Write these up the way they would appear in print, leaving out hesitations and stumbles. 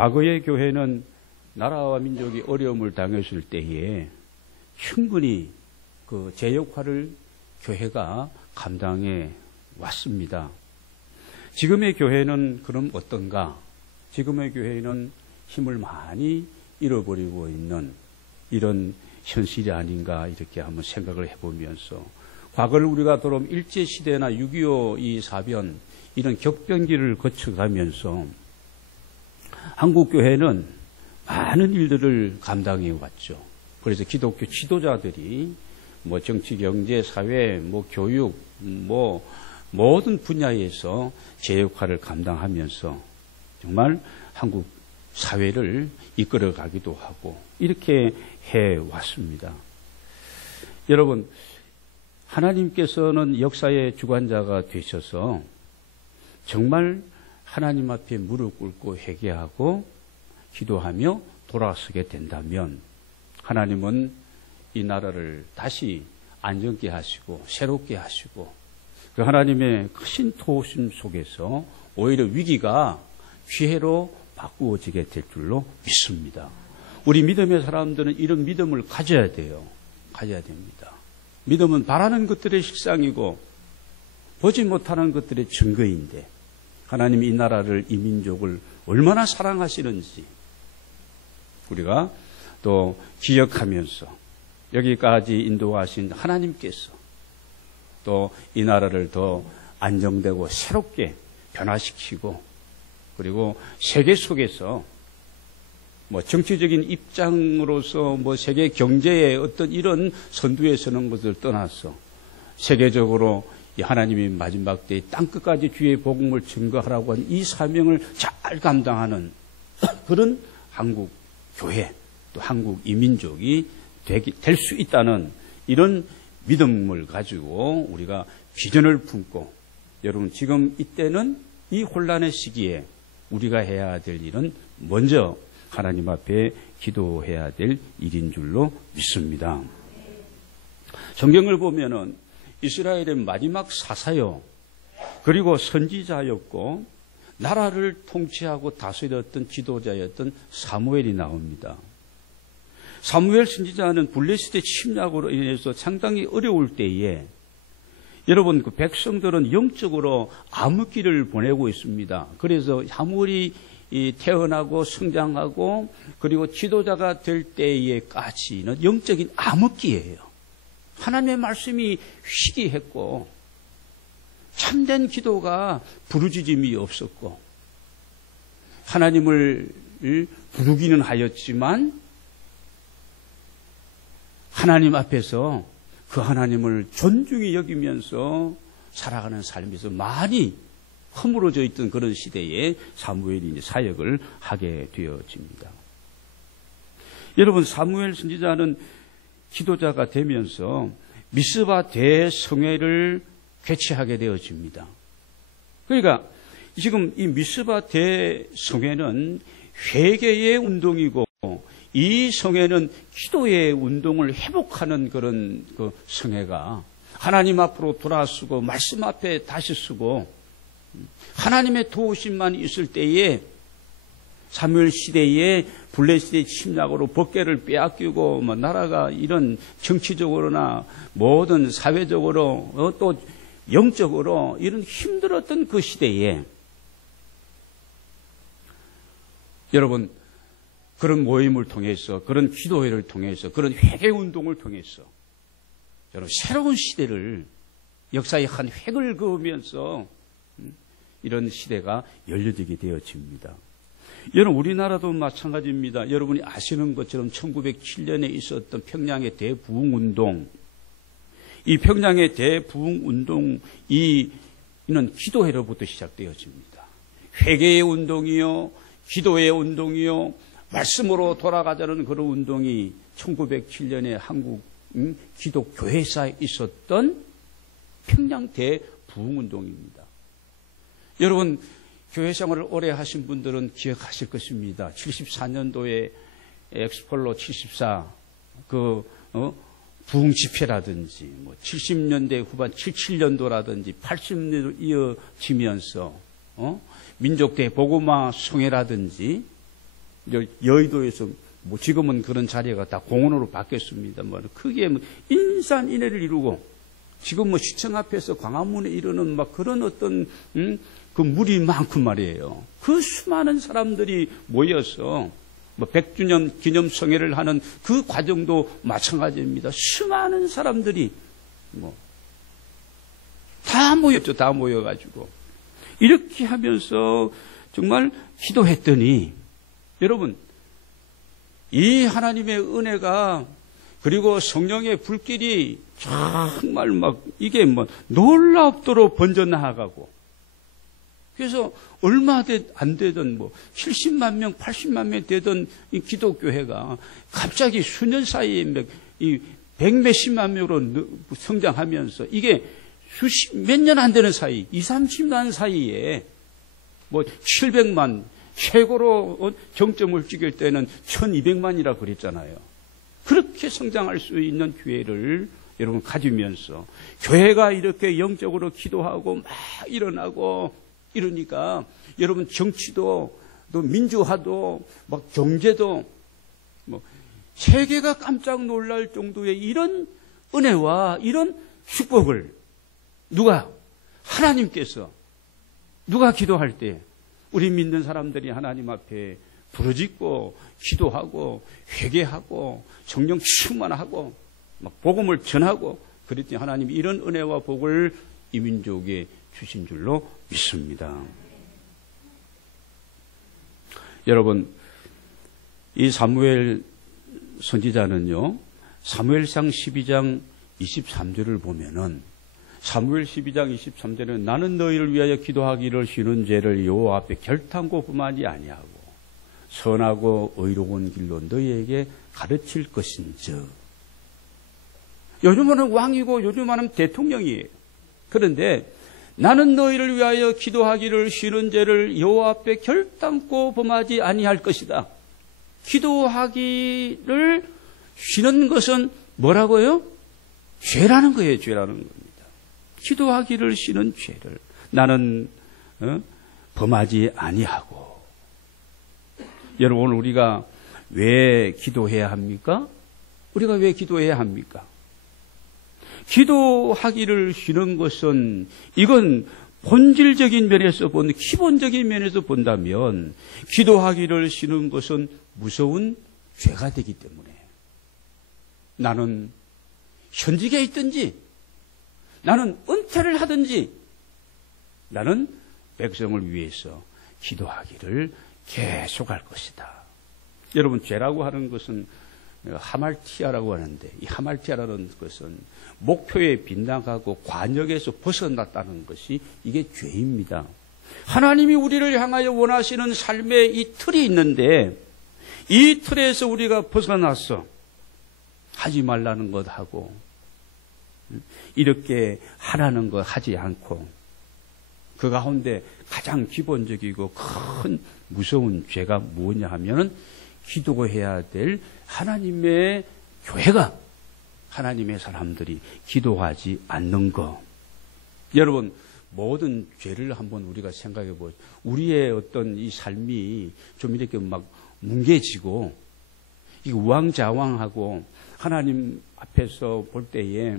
과거의 교회는 나라와 민족이 어려움을 당했을 때에 충분히 그 제 역할을 교회가 감당해 왔습니다. 지금의 교회는 그럼 어떤가? 지금의 교회는 힘을 많이 잃어버리고 있는 이런 현실이 아닌가 이렇게 한번 생각을 해보면서 과거를 우리가 돌아보면 일제시대나 6.25 이 사변 이런 격변기를 거쳐가면서 한국교회는 많은 일들을 감당해 왔죠. 그래서 기독교 지도자들이 뭐 정치, 경제, 사회, 뭐 교육, 뭐 모든 분야에서 제 역할을 감당하면서 정말 한국 사회를 이끌어 가기도 하고 이렇게 해 왔습니다. 여러분, 하나님께서는 역사의 주관자가 되셔서 정말 하나님 앞에 무릎 꿇고 회개하고 기도하며 돌아서게 된다면 하나님은 이 나라를 다시 안정케 하시고 새롭게 하시고 그 하나님의 크신 도우심 속에서 오히려 위기가 기회로 바꾸어지게 될 줄로 믿습니다. 우리 믿음의 사람들은 이런 믿음을 가져야 돼요. 가져야 됩니다. 믿음은 바라는 것들의 실상이고 보지 못하는 것들의 증거인데 하나님이 이 나라를, 이 민족을 얼마나 사랑하시는지 우리가 또 기억하면서 여기까지 인도하신 하나님께서 또 이 나라를 더 안정되고 새롭게 변화시키고 그리고 세계 속에서 뭐 정치적인 입장으로서 뭐 세계 경제의 어떤 이런 선두에 서는 것을 떠나서 세계적으로 이 하나님이 마지막 때에 땅끝까지 주의 복음을 증거하라고 한 이 사명을 잘 감당하는 그런 한국 교회 또 한국 이민족이 될 수 있다는 이런 믿음을 가지고 우리가 비전을 품고 여러분 지금 이때는 이 혼란의 시기에 우리가 해야 될 일은 먼저 하나님 앞에 기도해야 될 일인 줄로 믿습니다. 성경을 보면은 이스라엘의 마지막 사사요 그리고 선지자였고 나라를 통치하고 다스렸던 지도자였던 사무엘이 나옵니다. 사무엘 선지자는 블레셋의 침략으로 인해서 상당히 어려울 때에 여러분 그 백성들은 영적으로 암흑기를 보내고 있습니다. 그래서 사무엘이 태어나고 성장하고 그리고 지도자가 될 때에까지는 영적인 암흑기예요. 하나님의 말씀이 희귀했고 참된 기도가 부르짖음이 없었고 하나님을 부르기는 하였지만 하나님 앞에서 그 하나님을 존중히 여기면서 살아가는 삶에서 많이 허물어져 있던 그런 시대에 사무엘이 이제 사역을 하게 되어집니다. 여러분 사무엘 선지자는 지도자가 되면서 미스바 대성회를 개최하게 되어집니다. 그러니까 지금 이 미스바 대성회는 회개의 운동이고 이 성회는 기도의 운동을 회복하는 그런 그 성회가 하나님 앞으로 돌아서고 말씀 앞에 다시 서고 하나님의 도우심만 있을 때에 사무엘 시대에 블레셋의 침략으로 법궤를 빼앗기고 뭐 나라가 이런 정치적으로나 모든 사회적으로 또 영적으로 이런 힘들었던 그 시대에 여러분 그런 모임을 통해서 그런 기도회를 통해서 그런 회개운동을 통해서 여러분 새로운 시대를 역사의 한 획을 그으면서 이런 시대가 열려지게 되어집니다. 여러분 우리나라도 마찬가지입니다. 여러분이 아시는 것처럼 1907년에 있었던 평양의 대부흥운동 이 평양의 대부흥운동 이는 기도회로부터 시작되어집니다. 회개의 운동이요 기도의 운동이요 말씀으로 돌아가자는 그런 운동이 1907년에 한국 기독교회사에 있었던 평양 대부흥운동입니다. 여러분 교회 생활을 오래 하신 분들은 기억하실 것입니다. 74년도에 엑스폴로 74 부흥 집회라든지 뭐 70년대 후반 77년도라든지 80년도 이어지면서 민족대 복음화 성회라든지 여의도에서 뭐 지금은 그런 자리가 다 공원으로 바뀌었습니다만 크게 뭐 인산인해를 이루고 지금 뭐 시청 앞에서 광화문에 이르는 막 그런 어떤 그 물이 많고 말이에요. 그 수많은 사람들이 모여서 뭐 100주년 기념성회를 하는 그 과정도 마찬가지입니다. 수많은 사람들이 뭐 다 모였죠. 다 모여가지고 이렇게 하면서 정말 기도했더니 여러분 이 하나님의 은혜가 그리고 성령의 불길이 정말 막 이게 뭐 놀랍도록 번져나가고 그래서 얼마 안 되던 뭐 70만 명, 80만 명 되던 이 기독교회가 갑자기 수년 사이에 이 100몇십만 명으로 성장하면서 이게 몇 년 안 되는 사이, 30년 사이에 뭐 700만, 최고로 정점을 찍을 때는 1200만이라 그랬잖아요. 그렇게 성장할 수 있는 교회를 여러분 가지면서 교회가 이렇게 영적으로 기도하고 막 일어나고 이러니까 여러분 정치도 또 민주화도 막 경제도 뭐 세계가 깜짝 놀랄 정도의 이런 은혜와 이런 축복을 누가 하나님께서 누가 기도할 때 우리 믿는 사람들이 하나님 앞에 부르짖고 기도하고 회개하고 성령 충만하고 막 복음을 전하고 그랬더니 하나님이 이런 은혜와 복을 이 민족에 주신 줄로 믿습니다. 여러분 이 사무엘 선지자는요 사무엘상 12장 23절을 보면은 사무엘 12장 23절에는 나는 너희를 위하여 기도하기를 쉬는 죄를 여호와 앞에 결탄고뿐만이 아니하고 선하고 의로운 길로 너희에게 가르칠 것인즉 요즘은 왕이고 요즘은 대통령이에요. 그런데 나는 너희를 위하여 기도하기를 쉬는 죄를 여호와 앞에 결단코 범하지 아니할 것이다. 기도하기를 쉬는 것은 뭐라고요? 죄라는 거예요. 죄라는 겁니다. 기도하기를 쉬는 죄를 나는 범하지 아니하고. 여러분 우리가 왜 기도해야 합니까? 우리가 왜 기도해야 합니까? 기도하기를 쉬는 것은 이건 본질적인 면에서 본 기본적인 면에서 본다면 기도하기를 쉬는 것은 무서운 죄가 되기 때문에 나는 현직에 있든지 나는 은퇴를 하든지 나는 백성을 위해서 기도하기를 계속할 것이다. 여러분 죄라고 하는 것은 하말티아라고 하는데 이 하말티아라는 것은 목표에 빗나가고 관역에서 벗어났다는 것이 이게 죄입니다. 하나님이 우리를 향하여 원하시는 삶의 이 틀이 있는데 이 틀에서 우리가 벗어났어. 하지 말라는 것 하고 이렇게 하라는 것 하지 않고 그 가운데 가장 기본적이고 큰 무서운 죄가 뭐냐 하면은 기도해야 될 하나님의 교회가 하나님의 사람들이 기도하지 않는 것. 여러분 모든 죄를 한번 우리가 생각해 보죠. 우리의 어떤 이 삶이 좀 이렇게 막 뭉개지고 이게 우왕좌왕하고 하나님 앞에서 볼 때에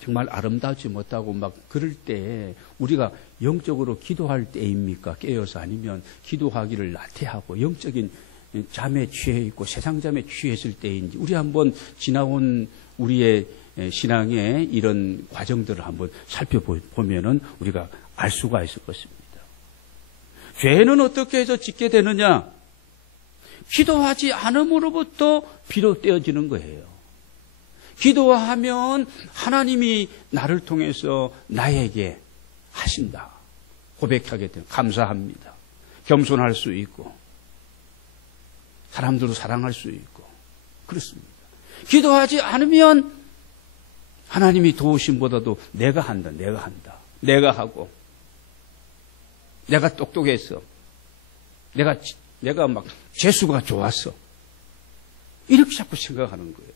정말 아름답지 못하고 막 그럴 때 우리가 영적으로 기도할 때입니까? 깨어서 아니면 기도하기를 나태하고 영적인 잠에 취해 있고 세상 잠에 취했을 때인지 우리 한번 지나온 우리의 신앙의 이런 과정들을 한번 살펴보면은 우리가 알 수가 있을 것입니다. 죄는 어떻게 해서 짓게 되느냐? 기도하지 않음으로부터 비롯되어지는 거예요. 기도하면 하나님이 나를 통해서 나에게 하신다. 고백하게 되면 감사합니다. 겸손할 수 있고 사람들도 사랑할 수 있고 그렇습니다. 기도하지 않으면 하나님이 도우심보다도 내가 한다. 내가 하고 내가 똑똑해서 내가 막 재수가 좋았어. 이렇게 자꾸 생각하는 거예요.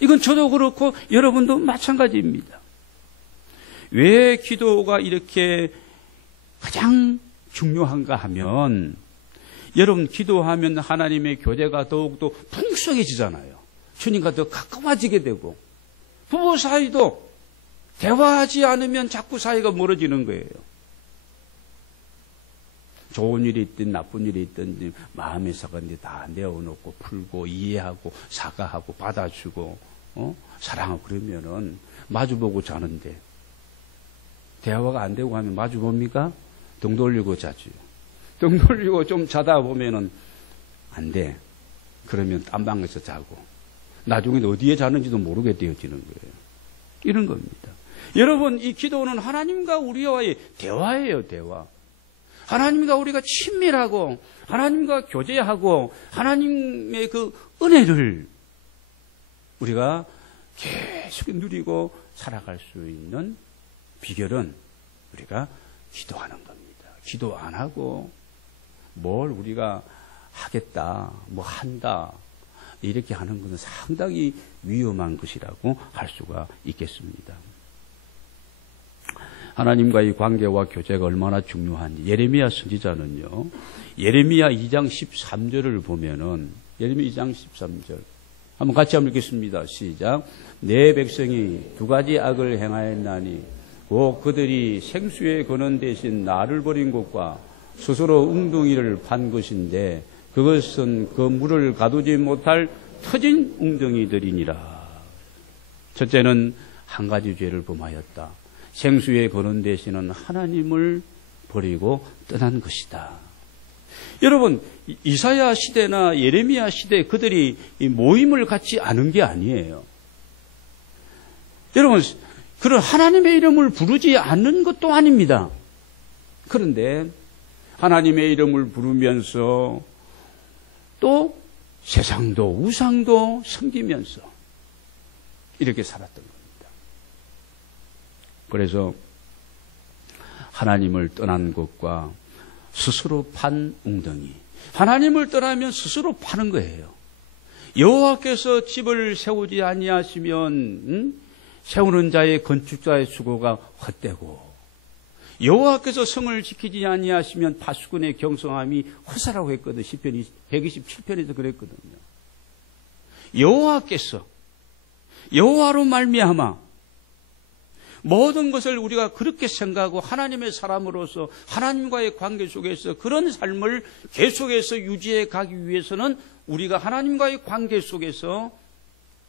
이건 저도 그렇고 여러분도 마찬가지입니다. 왜 기도가 이렇게 가장 중요한가 하면 여러분 기도하면 하나님의 교제가 더욱더 풍성해지잖아요. 주님과 더 가까워지게 되고 부부 사이도 대화하지 않으면 자꾸 사이가 멀어지는 거예요. 좋은 일이 있든 나쁜 일이 있든 마음의 사건이 다 내어놓고 풀고 이해하고 사과하고 받아주고 사랑하고 그러면은 마주보고 자는데 대화가 안 되고 하면 마주봅니까? 등 돌리고 자죠. 등 돌리고 좀 자다 보면은 안 돼. 그러면 딴 방에서 자고 나중에 어디에 자는지도 모르게 되어지는 거예요. 이런 겁니다. 여러분, 이 기도는 하나님과 우리와의 대화예요, 대화. 하나님과 우리가 친밀하고 하나님과 교제하고 하나님의 그 은혜를 우리가 계속 누리고 살아갈 수 있는 비결은 우리가 기도하는 겁니다. 기도 안 하고 뭘 우리가 하겠다, 뭐 한다 이렇게 하는 것은 상당히 위험한 것이라고 할 수가 있겠습니다. 하나님과의 관계와 교제가 얼마나 중요한지 예레미야 선지자는요. 예레미야 2장 13절을 보면은 예레미야 2장 13절 한번 같이 한번 읽겠습니다. 시작. 내 백성이 두 가지 악을 행하였나니 곧 그들이 생수의 근원 대신 나를 버린 곳과 스스로 웅덩이를 판 것인데 그것은 그 물을 가두지 못할 터진 웅덩이들이니라. 첫째는 한 가지 죄를 범하였다. 생수의 근원 대신은 하나님을 버리고 떠난 것이다. 여러분, 이사야 시대나 예레미야 시대 그들이 모임을 갖지 않은 게 아니에요. 여러분, 그런 하나님의 이름을 부르지 않는 것도 아닙니다. 그런데 하나님의 이름을 부르면서 또 세상도 우상도 섬기면서 이렇게 살았던 겁니다. 그래서 하나님을 떠난 것과 스스로 판 웅덩이. 하나님을 떠나면 스스로 파는 거예요. 여호와께서 집을 세우지 아니하시면 세우는 자의 건축자의 수고가 헛되고 여호와께서 성을 지키지 아니하시면 파수꾼의 경성함이 허사라고 했거든요. 시편 127편에서 그랬거든요. 여호와께서 여호와로 말미암아 모든 것을 우리가 그렇게 생각하고 하나님의 사람으로서 하나님과의 관계 속에서 그런 삶을 계속해서 유지해 가기 위해서는 우리가 하나님과의 관계 속에서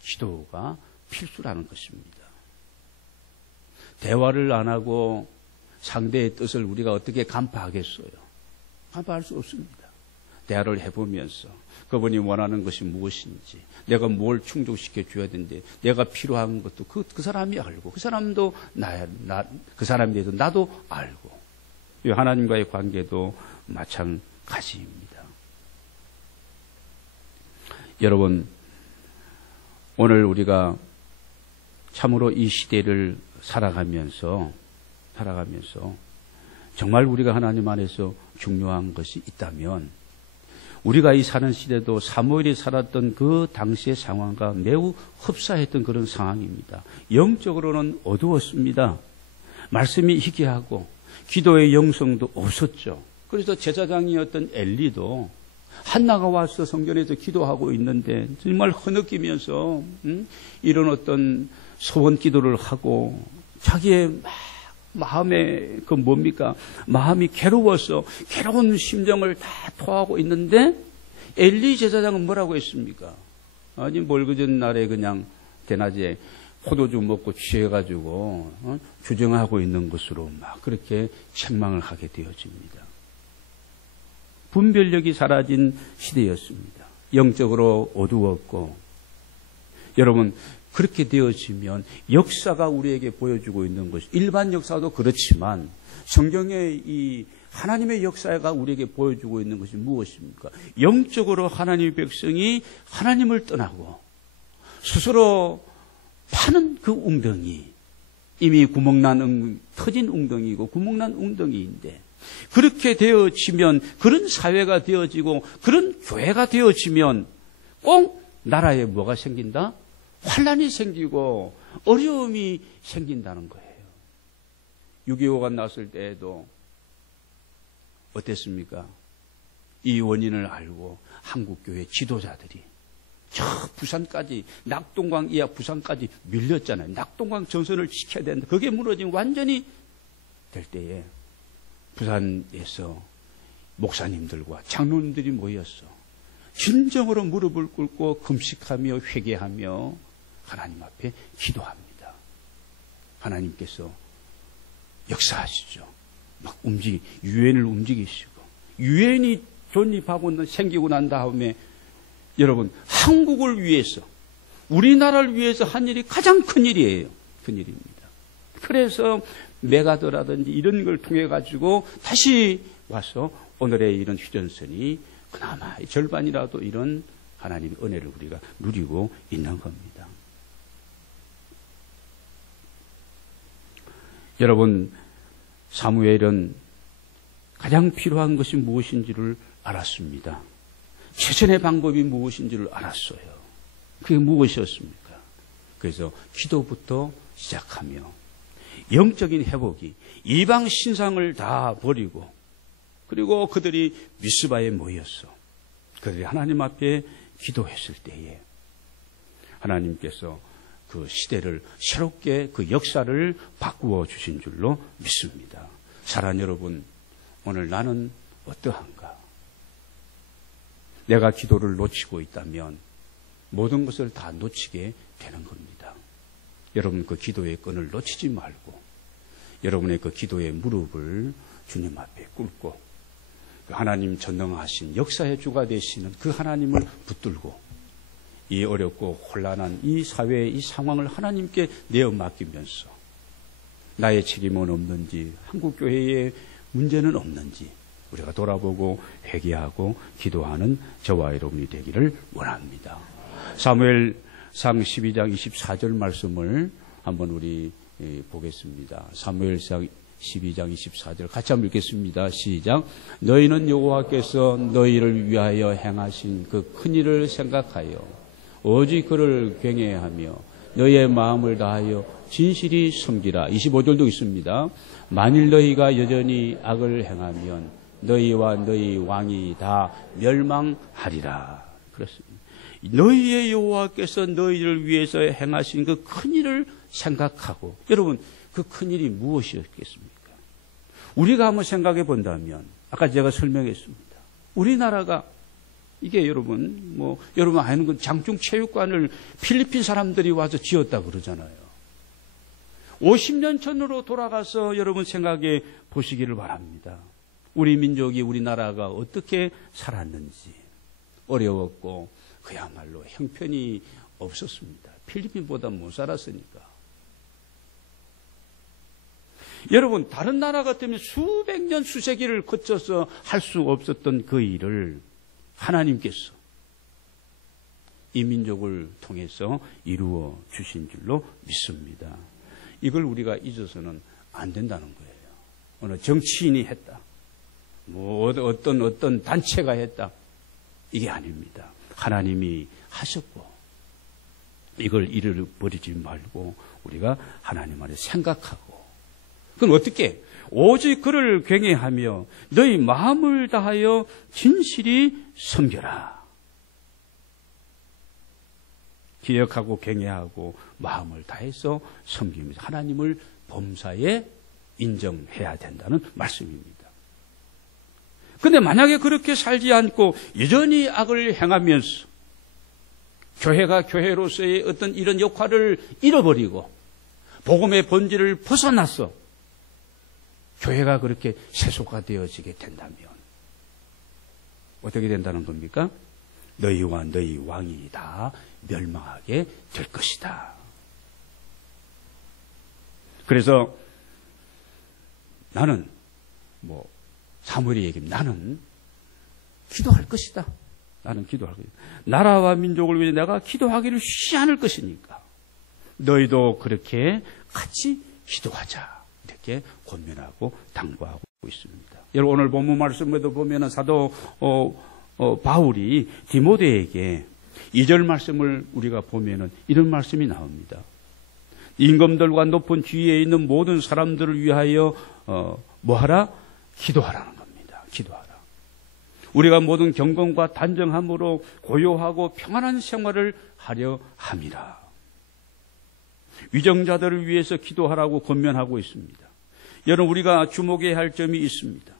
기도가 필수라는 것입니다. 대화를 안 하고 상대의 뜻을 우리가 어떻게 간파하겠어요? 간파할 수 없습니다. 대화를 해보면서 그분이 원하는 것이 무엇인지 내가 뭘 충족시켜 줘야 되는데 내가 필요한 것도 그 사람이 알고 그 사람도 그 사람에 대해서 나도 알고 하나님과의 관계도 마찬가지입니다. 여러분, 오늘 우리가 참으로 이 시대를 살아가면서 정말 우리가 하나님 안에서 중요한 것이 있다면 우리가 이 사는 시대도 사무엘이 살았던 그 당시의 상황과 매우 흡사했던 그런 상황입니다. 영적으로는 어두웠습니다. 말씀이 희귀하고 기도의 영성도 없었죠. 그래서 제사장이었던 엘리도 한나가 와서 성전에서 기도하고 있는데 정말 흐느끼면서 이런 어떤 소원 기도를 하고 자기의 마음에 그 뭡니까? 마음이 괴로워서 괴로운 심정을 다 토하고 있는데 엘리 제사장은 뭐라고 했습니까? 아니 멀그전 날에 그냥 대낮에 포도주 먹고 취해가지고 주정하고 있는 것으로 막 그렇게 책망을 하게 되어집니다. 분별력이 사라진 시대였습니다. 영적으로 어두웠고 여러분 그렇게 되어지면 역사가 우리에게 보여주고 있는 것이 일반 역사도 그렇지만 성경의 이 하나님의 역사가 우리에게 보여주고 있는 것이 무엇입니까? 영적으로 하나님의 백성이 하나님을 떠나고 스스로 파는 그 웅덩이 이미 구멍난 터진 웅덩이고 구멍난 웅덩이인데 그렇게 되어지면 그런 사회가 되어지고 그런 교회가 되어지면 꼭 나라에 뭐가 생긴다? 환란이 생기고 어려움이 생긴다는 거예요. 6.25가 났을 때에도 어땠습니까? 이 원인을 알고 한국교회 지도자들이 저 부산까지, 낙동강 이하 부산까지 밀렸잖아요. 낙동강 전선을 지켜야 된다. 그게 무너지면 완전히 될 때에 부산에서 목사님들과 장로님들이 모였어. 진정으로 무릎을 꿇고 금식하며 회개하며 하나님 앞에 기도합니다. 하나님께서 역사하시죠. 막 유엔을 움직이시고, 유엔이 존립하고 생기고 난 다음에 여러분, 한국을 위해서, 우리나라를 위해서 한 일이 가장 큰 일이에요. 큰 일입니다. 그래서 메가더라든지 이런 걸 통해 가지고 다시 와서 오늘의 이런 휴전선이 그나마 절반이라도 이런 하나님의 은혜를 우리가 누리고 있는 겁니다. 여러분, 사무엘은 가장 필요한 것이 무엇인지를 알았습니다. 최선의 방법이 무엇인지를 알았어요. 그게 무엇이었습니까? 그래서 기도부터 시작하며 영적인 회복이 이방 신상을 다 버리고, 그리고 그들이 미스바에 모였어. 그들이 하나님 앞에 기도했을 때에 하나님께서 그 시대를 새롭게 그 역사를 바꾸어 주신 줄로 믿습니다. 사랑하는 여러분, 오늘 나는 어떠한가? 내가 기도를 놓치고 있다면 모든 것을 다 놓치게 되는 겁니다. 여러분, 그 기도의 끈을 놓치지 말고 여러분의 그 기도의 무릎을 주님 앞에 꿇고 그 하나님 전능하신 역사의 주가 되시는 그 하나님을 붙들고 이 어렵고 혼란한 이 사회의 이 상황을 하나님께 내어 맡기면서 나의 책임은 없는지, 한국교회의 문제는 없는지 우리가 돌아보고 회개하고 기도하는 저와 여러분이 되기를 원합니다. 사무엘상 12장 24절 말씀을 한번 우리 보겠습니다. 사무엘상 12장 24절 같이 한번 읽겠습니다. 시작. 너희는 여호와께서 너희를 위하여 행하신 그 큰일을 생각하여 오직 그를 경외하며 너희의 마음을 다하여 진실이 섬기라. 25절도 있습니다. 만일 너희가 여전히 악을 행하면 너희와 너희 왕이 다 멸망하리라. 그렇습니다. 너희의 여호와께서 너희를 위해서 행하신 그 큰일을 생각하고, 여러분, 그 큰일이 무엇이었겠습니까? 우리가 한번 생각해 본다면, 아까 제가 설명했습니다. 우리나라가 이게 여러분, 여러분 아는 건 장충체육관을 필리핀 사람들이 와서 지었다 그러잖아요. 50년 전으로 돌아가서 여러분 생각해 보시기를 바랍니다. 우리 민족이, 우리나라가 어떻게 살았는지. 어려웠고 그야말로 형편이 없었습니다. 필리핀보다 못 살았으니까. 여러분, 다른 나라 같으면 수백 년, 수세기를 거쳐서 할 수 없었던 그 일을 하나님께서 이 민족을 통해서 이루어 주신 줄로 믿습니다. 이걸 우리가 잊어서는 안 된다는 거예요. 어느 정치인이 했다. 어떤 단체가 했다. 이게 아닙니다. 하나님이 하셨고, 이걸 잃어버리지 말고 우리가 하나님 안에 생각하고, 그럼 어떻게? 오직 그를 경외하며 너희 마음을 다하여 진실이 섬겨라. 기억하고 경외하고 마음을 다해서 섬기면서 하나님을 범사에 인정해야 된다는 말씀입니다. 그런데 만약에 그렇게 살지 않고 여전히 악을 행하면서 교회가 교회로서의 어떤 이런 역할을 잃어버리고 복음의 본질을 벗어나서 교회가 그렇게 세속화되어지게 된다면 어떻게 된다는 겁니까? 너희와 너희 왕이 다 멸망하게 될 것이다. 그래서 나는 사무엘이 얘기합니다. 나는 기도할 것이다. 나는 기도할 것이다. 나라와 민족을 위해 내가 기도하기를 쉬지 않을 것이니까 너희도 그렇게 같이 기도하자. 이렇게 권면하고 당부하고 있습니다. 여러분, 오늘 본문 말씀에도 보면 사도 바울이 디모데에게 2절 말씀을 우리가 보면 이런 말씀이 나옵니다. 임금들과 높은 지위에 있는 모든 사람들을 위하여 뭐하라? 기도하라는 겁니다. 기도하라. 우리가 모든 경건과 단정함으로 고요하고 평안한 생활을 하려 함이라. 위정자들을 위해서 기도하라고 권면하고 있습니다. 여러분, 우리가 주목해야 할 점이 있습니다.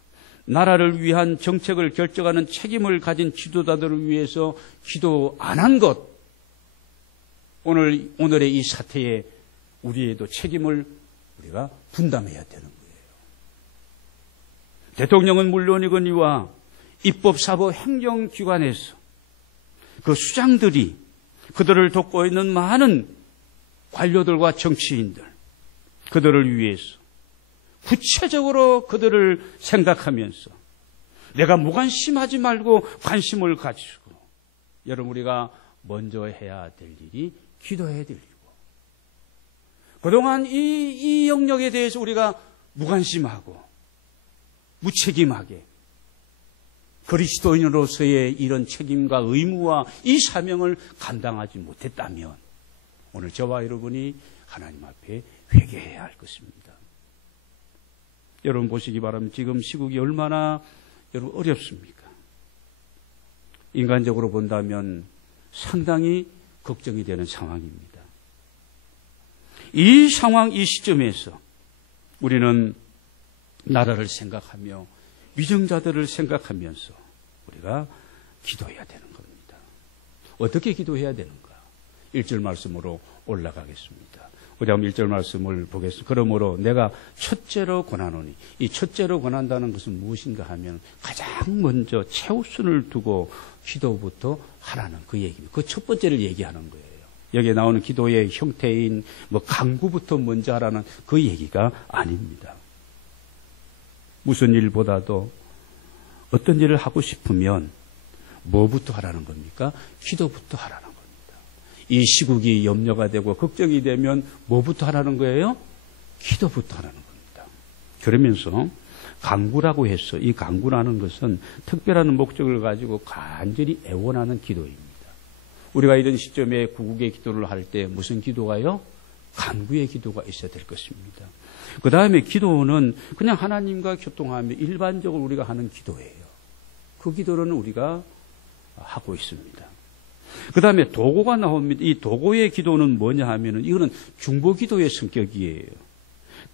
나라를 위한 정책을 결정하는 책임을 가진 지도자들을 위해서 기도 안 한 것, 오늘의 이 사태에 우리에도 책임을 우리가 분담해야 되는 거예요. 대통령은 물론이거니와 입법, 사법, 행정기관에서 그 수장들이 그들을 돕고 있는 많은 관료들과 정치인들, 그들을 위해서 구체적으로 그들을 생각하면서 내가 무관심하지 말고 관심을 가지고, 여러분, 우리가 먼저 해야 될 일이 기도해야 될 일이고, 그동안 이 영역에 대해서 우리가 무관심하고 무책임하게 그리스도인으로서의 이런 책임과 의무와 이 사명을 감당하지 못했다면 오늘 저와 여러분이 하나님 앞에 회개해야 할 것입니다. 여러분 보시기 바랍니다. 지금 시국이 얼마나 여러분 어렵습니까? 인간적으로 본다면 상당히 걱정이 되는 상황입니다. 이 상황, 이 시점에서 우리는 나라를 생각하며 위정자들을 생각하면서 우리가 기도해야 되는 겁니다. 어떻게 기도해야 되는가? 1절 말씀으로 올라가겠습니다. 우리 한번 1절 말씀을 보겠습니다. 그러므로 내가 첫째로 권하노니, 이 첫째로 권한다는 것은 무엇인가 하면 가장 먼저 최우선을 두고 기도부터 하라는 그 얘기입니다. 그 첫 번째를 얘기하는 거예요. 여기에 나오는 기도의 형태인 간구부터 먼저 하라는 그 얘기가 아닙니다. 무슨 일보다도 어떤 일을 하고 싶으면 뭐부터 하라는 겁니까? 기도부터 하라는 겁니다. 이 시국이 염려가 되고 걱정이 되면 뭐부터 하라는 거예요? 기도부터 하라는 겁니다. 그러면서 간구라고 해서 이 간구라는 것은 특별한 목적을 가지고 간절히 애원하는 기도입니다. 우리가 이런 시점에 구국의 기도를 할 때 무슨 기도가요? 간구의 기도가 있어야 될 것입니다. 그 다음에 기도는 그냥 하나님과 교통하며 일반적으로 우리가 하는 기도예요. 그 기도는 우리가 하고 있습니다. 그 다음에 도고가 나옵니다. 이 도고의 기도는 뭐냐 하면은 이거는 중보 기도의 성격이에요.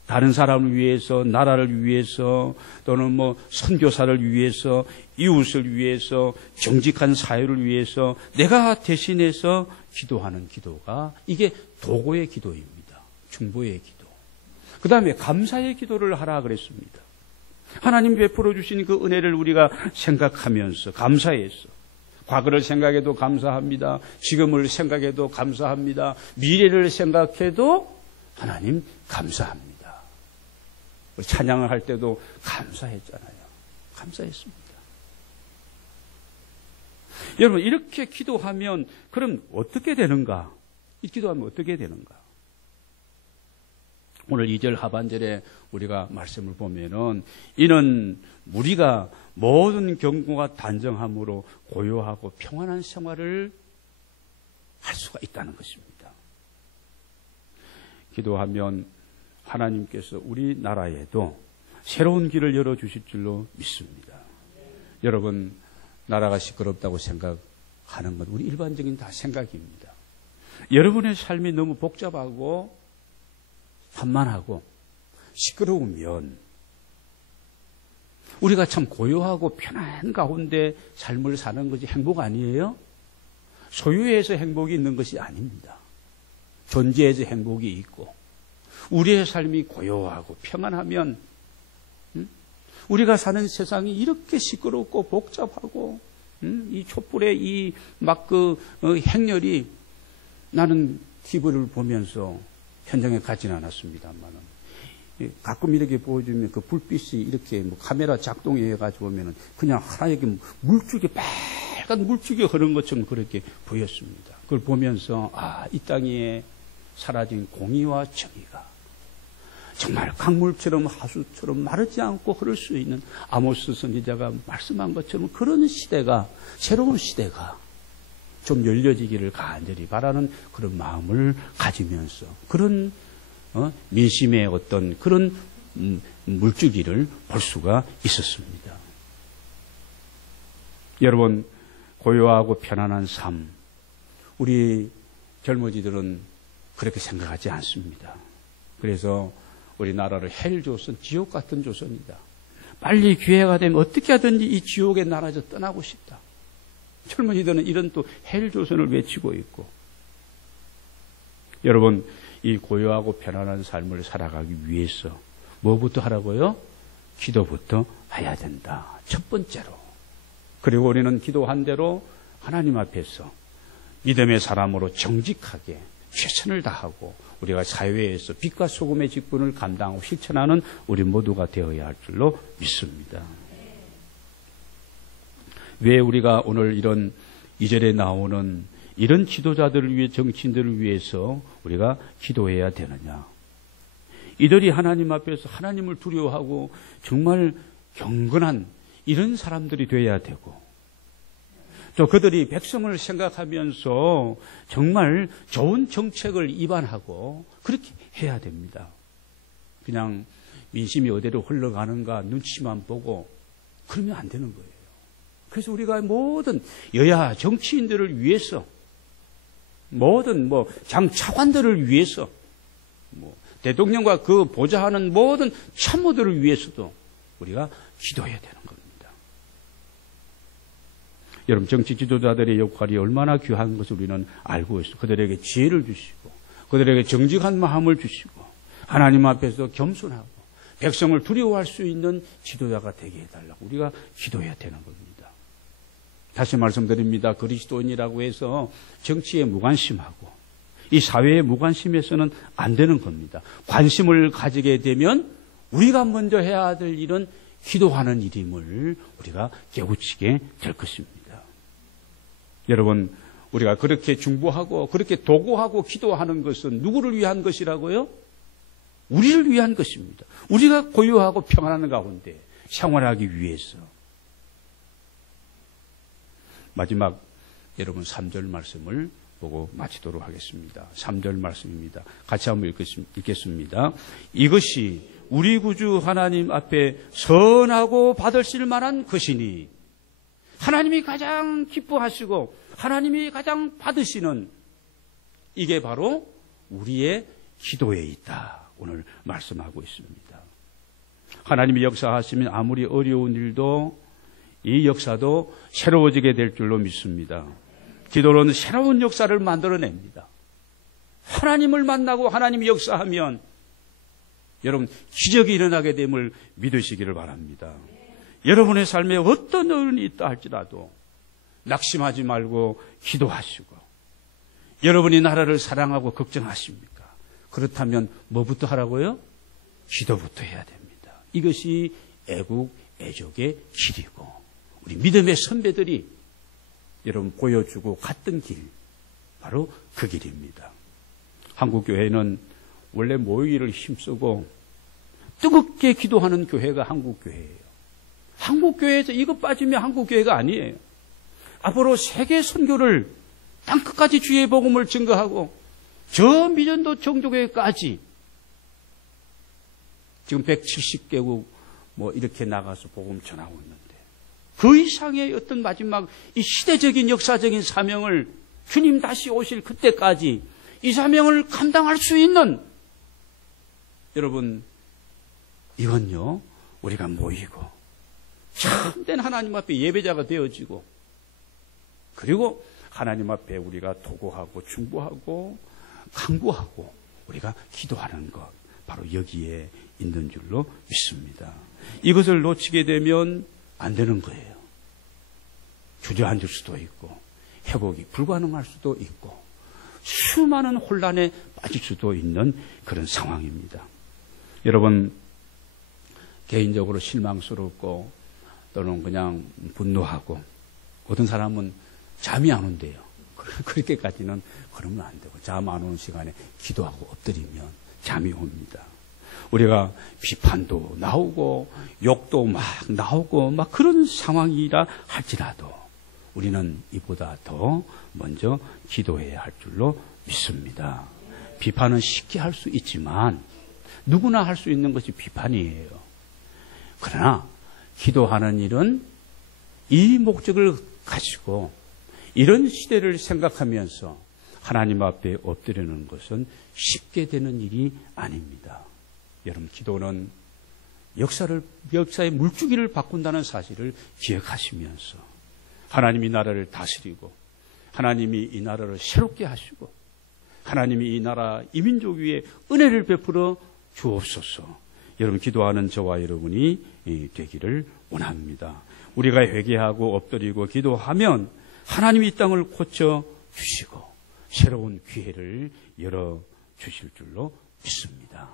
다른 사람을 위해서, 나라를 위해서, 또는 선교사를 위해서, 이웃을 위해서, 정직한 사회를 위해서 내가 대신해서 기도하는 기도가 이게 도고의 기도입니다. 중보의 기도. 그 다음에 감사의 기도를 하라 그랬습니다. 하나님 베풀어 주신 그 은혜를 우리가 생각하면서 감사해서, 과거를 생각해도 감사합니다. 지금을 생각해도 감사합니다. 미래를 생각해도 하나님 감사합니다. 찬양을 할 때도 감사했잖아요. 감사했습니다. 여러분, 이렇게 기도하면 그럼 어떻게 되는가? 이 기도하면 어떻게 되는가? 오늘 2절 하반절에 우리가 말씀을 보면은 이는 우리가 모든 경고가 단정함으로 고요하고 평안한 생활을 할 수가 있다는 것입니다. 기도하면 하나님께서 우리나라에도 새로운 길을 열어주실 줄로 믿습니다. 여러분, 나라가 시끄럽다고 생각하는 건 우리 일반적인 다 생각입니다. 여러분의 삶이 너무 복잡하고 산만하고 시끄러우면 우리가 참 고요하고 편한 가운데 삶을 사는 것이 행복 아니에요? 소유해서 행복이 있는 것이 아닙니다. 존재해서 행복이 있고, 우리의 삶이 고요하고 평안하면 우리가 사는 세상이 이렇게 시끄럽고 복잡하고 이 촛불의 이 행렬이, 나는 TV를 보면서 현장에 가지는 않았습니다만은 가끔 이렇게 보여주면 그 불빛이 이렇게 카메라 작동해 가지고 보면은 그냥 하나의 물줄기, 빨간 물줄기 흐르는 것처럼 그렇게 보였습니다. 그걸 보면서 이 땅에 사라진 공의와 정의가 정말 강물처럼 하수처럼 마르지 않고 흐를 수 있는, 아모스 선지자가 말씀한 것처럼 그런 시대가, 새로운 시대가 좀 열려지기를 간절히 바라는 그런 마음을 가지면서 그런 민심의 어떤 그런 물줄기를 볼 수가 있었습니다. 여러분, 고요하고 편안한 삶, 우리 젊은이들은 그렇게 생각하지 않습니다. 그래서 우리나라를 헬조선, 지옥 같은 조선이다. 빨리 기회가 되면 어떻게 하든지 이 지옥의 나라에서 떠나고 싶다. 젊은이들은 이런 또 헬조선을 외치고 있고, 여러분, 이 고요하고 편안한 삶을 살아가기 위해서 뭐부터 하라고요? 기도부터 해야 된다. 첫 번째로. 그리고 우리는 기도한 대로 하나님 앞에서 믿음의 사람으로 정직하게 최선을 다하고 우리가 사회에서 빛과 소금의 직분을 감당하고 실천하는 우리 모두가 되어야 할 줄로 믿습니다. 왜 우리가 오늘 이런 2절에 나오는 이런 지도자들을 위해, 정치인들을 위해서 우리가 기도해야 되느냐? 이들이 하나님 앞에서 하나님을 두려워하고 정말 경건한 이런 사람들이 되어야 되고, 또 그들이 백성을 생각하면서 정말 좋은 정책을 입안하고 그렇게 해야 됩니다. 그냥 민심이 어디로 흘러가는가 눈치만 보고 그러면 안 되는 거예요. 그래서 우리가 모든 여야 정치인들을 위해서, 모든 장 차관들을 위해서, 대통령과 그 보좌하는 모든 참모들을 위해서도 우리가 기도해야 되는 겁니다. 여러분, 정치 지도자들의 역할이 얼마나 귀한 것을 우리는 알고 있습니다. 그들에게 지혜를 주시고, 그들에게 정직한 마음을 주시고, 하나님 앞에서 겸손하고 백성을 두려워할 수 있는 지도자가 되게 해달라고 우리가 기도해야 되는 겁니다. 다시 말씀드립니다. 그리스도인이라고 해서 정치에 무관심하고 이 사회에 무관심해서는 안 되는 겁니다. 관심을 가지게 되면 우리가 먼저 해야 될 일은 기도하는 일임을 우리가 깨우치게 될 것입니다. 여러분, 우리가 그렇게 중보하고 그렇게 도구하고 기도하는 것은 누구를 위한 것이라고요? 우리를 위한 것입니다. 우리가 고요하고 평안한 가운데 생활하기 위해서. 마지막 여러분 3절 말씀을 보고 마치도록 하겠습니다. 3절 말씀입니다. 같이 한번 읽겠습니다. 이것이 우리 구주 하나님 앞에 선하고 받으실 만한 것이니, 하나님이 가장 기뻐하시고 하나님이 가장 받으시는 이게 바로 우리의 기도에 있다. 오늘 말씀하고 있습니다. 하나님이 역사하시면 아무리 어려운 일도 이 역사도 새로워지게 될 줄로 믿습니다. 기도는 새로운 역사를 만들어냅니다. 하나님을 만나고 하나님이 역사하면 여러분 기적이 일어나게 됨을 믿으시기를 바랍니다. 여러분의 삶에 어떤 어려움이 있다 할지라도 낙심하지 말고 기도하시고, 여러분이 나라를 사랑하고 걱정하십니까? 그렇다면 뭐부터 하라고요? 기도부터 해야 됩니다. 이것이 애국, 애족의 길이고 우리 믿음의 선배들이 여러분 보여주고 갔던 길, 바로 그 길입니다. 한국교회는 원래 모이기를 힘쓰고 뜨겁게 기도하는 교회가 한국교회예요. 한국교회에서 이거 빠지면 한국교회가 아니에요. 앞으로 세계 선교를 땅끝까지 주의 복음을 증거하고 저 미전도 정조교회까지 지금 170개국 이렇게 나가서 복음 전하고 있는데, 그 이상의 어떤 마지막 이 시대적인 역사적인 사명을 주님 다시 오실 그때까지 이 사명을 감당할 수 있는, 여러분 이건요 우리가 모이고 참된 하나님 앞에 예배자가 되어지고, 그리고 하나님 앞에 우리가 도구하고 중보하고 간구하고 우리가 기도하는 것, 바로 여기에 있는 줄로 믿습니다. 이것을 놓치게 되면 안 되는 거예요. 주저앉을 수도 있고 회복이 불가능할 수도 있고 수많은 혼란에 빠질 수도 있는 그런 상황입니다. 여러분, 개인적으로 실망스럽고 또는 그냥 분노하고, 어떤 사람은 잠이 안 온대요. 그렇게까지는 그러면 안 되고, 잠 안 오는 시간에 기도하고 엎드리면 잠이 옵니다. 우리가 비판도 나오고 욕도 막 나오고 막 그런 상황이라 할지라도 우리는 이보다 더 먼저 기도해야 할 줄로 믿습니다. 비판은 쉽게 할 수 있지만 누구나 할 수 있는 것이 비판이에요. 그러나 기도하는 일은 이 목적을 가지고 이런 시대를 생각하면서 하나님 앞에 엎드리는 것은 쉽게 되는 일이 아닙니다. 여러분, 기도는 역사의 물주기를 바꾼다는 사실을 기억하시면서 하나님이 나라를 다스리고 하나님이 이 나라를 새롭게 하시고 하나님이 이 나라 이 민족 위에 은혜를 베풀어 주옵소서. 여러분, 기도하는 저와 여러분이 되기를 원합니다. 우리가 회개하고 엎드리고 기도하면 하나님이 이 땅을 고쳐 주시고 새로운 기회를 열어 주실 줄로 믿습니다.